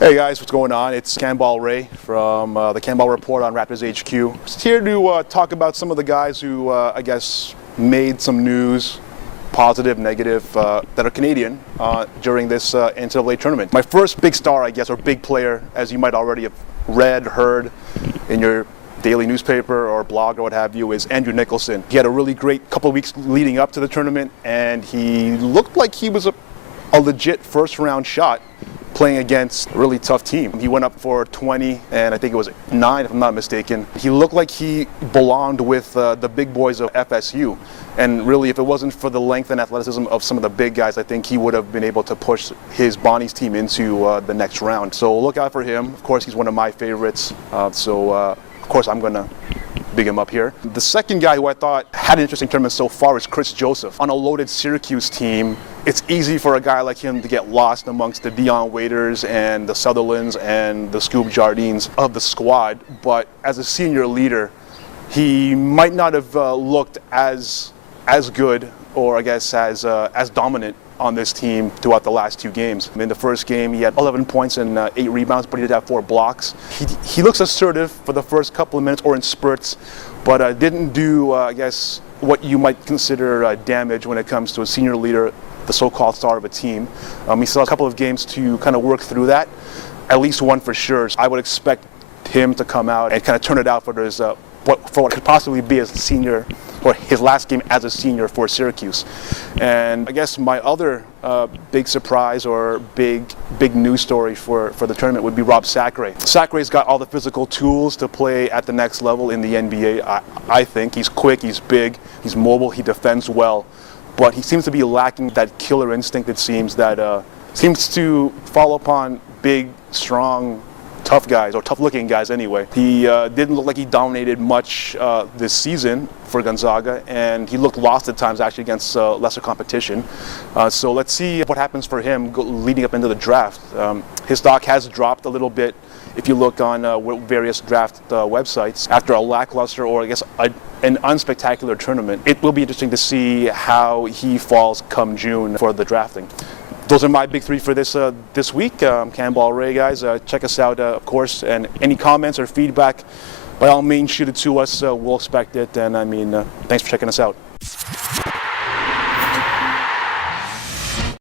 Hey guys, what's going on? It's Bala Ray from the Bala Report on Raptors HQ. Just here to talk about some of the guys who, I guess, made some news, positive, negative, that are Canadian during this NCAA tournament. My first big star, I guess, or big player, as you might already have read, heard in your daily newspaper or blog or what have you, is Andrew Nicholson. He had a really great couple of weeks leading up to the tournament, and he looked like he was a legit first-round shot playing against a really tough team. He went up for 20, and I think it was 9 if I'm not mistaken. He looked like he belonged with the big boys of FSU. And really, if it wasn't for the length and athleticism of some of the big guys, I think he would have been able to push his Bonnie's team into the next round. So look out for him. Of course, he's one of my favorites. Of course, I'm going to big him up here. The second guy who I thought had an interesting tournament so far is Chris Joseph. On a loaded Syracuse team, it's easy for a guy like him to get lost amongst the Dion Waiters and the Sutherlands and the Scoop Jardines of the squad, but as a senior leader, he might not have looked as good, or I guess as dominant on this team throughout the last 2 games. In the first game, he had 11 points and 8 rebounds, but he did have 4 blocks. He looks assertive for the first couple of minutes or in spurts, but didn't do, I guess, what you might consider damage when it comes to a senior leader, the so-called star of a team. He still has a couple of games to kind of work through that, at least one for sure. So I would expect him to come out and kind of turn it out for what could possibly be a senior, or his last game as a senior for Syracuse. And I guess my other big surprise or big news story for the tournament would be Rob Sacre. Sacre's got all the physical tools to play at the next level in the NBA. I think he's quick, he's big, he's mobile, he defends well, but he seems to be lacking that killer instinct, it seems, that seems to fall upon big, strong, tough guys, or tough-looking guys anyway. He didn't look like he dominated much this season for Gonzaga, and he looked lost at times actually against lesser competition. So let's see what happens for him leading up into the draft. His stock has dropped a little bit if you look on various draft websites after a lackluster, or I guess an unspectacular tournament. It will be interesting to see how he falls come June for the drafting. Those are my big 3 for this week. Bala Ray, guys. Check us out, of course, and any comments or feedback, by all means, shoot it to us. We'll expect it, and thanks for checking us out.